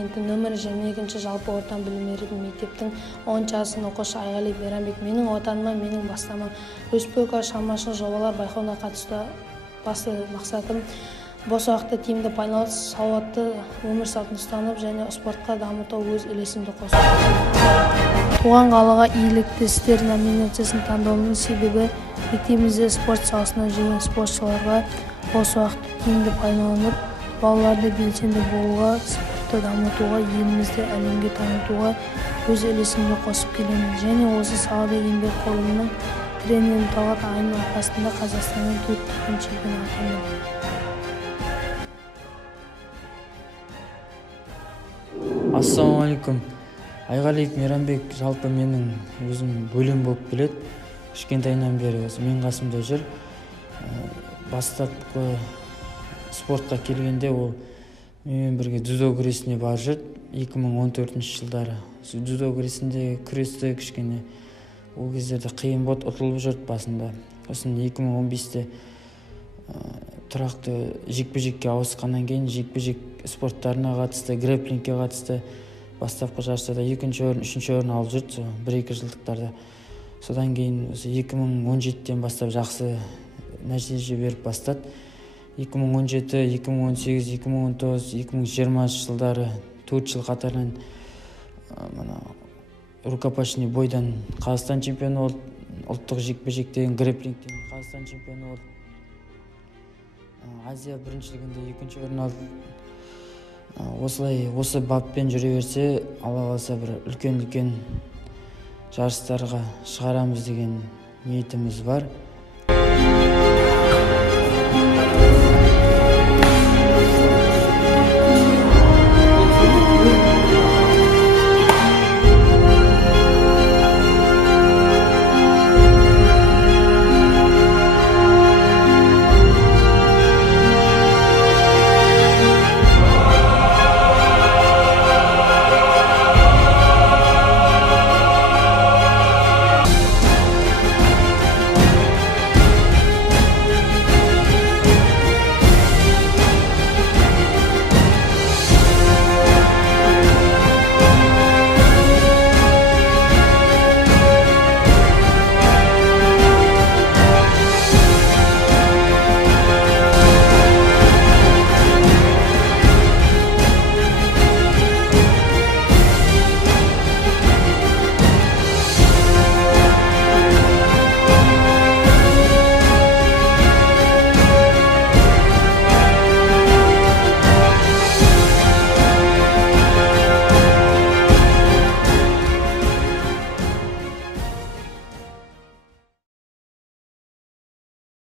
кенті нөмірі 22 жалпы орта білім беретін мектептің 10 сынып оқушы Айғалиев Мейрамбек. Менің отаныма, менің бастамам. Республика шығармашылық жобалар байқауына қатысты басты мақсатым бос уақытты тиімді пайдаланып, салауатты өмір салтын ұстанып және спортқа дамытуға өз үлесімді қосып. Туған қалаға иелікті істер номинациясын таңдауымның себебі мектебімізде спорт саласынан жүрген спортшыларға бос уақытты тиімді пайдаланып, балаларды белсенді болуға, спортты дамытуға, елімізді әлемге танытуға өз үлесімді қосып келемін. Және осы салада еңбекқорлығымның тренерім Талғат Ағайынның арқасында Қазақстанның 4 дүркін чемпионы атандым. Ассалаумалейкум. Айғалиев Мейрамбек жалпы менің өзім бөлем болып келеді. Кішкентайынан бері осы мен қасымда жүр. Бастапқы спортқа келгенде ол менімен бірге дзюдо күресіне барып жүрді. 2014 жылдары. Дзюдо күресінде күресті кішкене ол кездерде қиын болды, ұтылып жүрді басында. Сосын 2015-те тұрақты жекпе-жекке ауысқаннан кейін жекпе-жек спорттарына қатысты, грэпплингке қатысты бастапқы жарыстарда 2-ші орын, 3-ші орын алып жүрді 1-2 жылдықтарда. Содан кейін 2017-тен бастап жақсы нәтиже беріп бастады. 2017, 2018, 2019, 2020 жылдары 4 жыл қатарынан рукопашный бойдан Қазақстан чемпионы болды, ұлттық жекпе-жектен грэпплингтен Қазақстан чемпионы болды. Азия біріншілігінде 2-ші орын алды. Осылай осы баппен жүре берсе, Алла қаласа бір үлкен жарыстарға шығарамыз деген ниетіміз бар.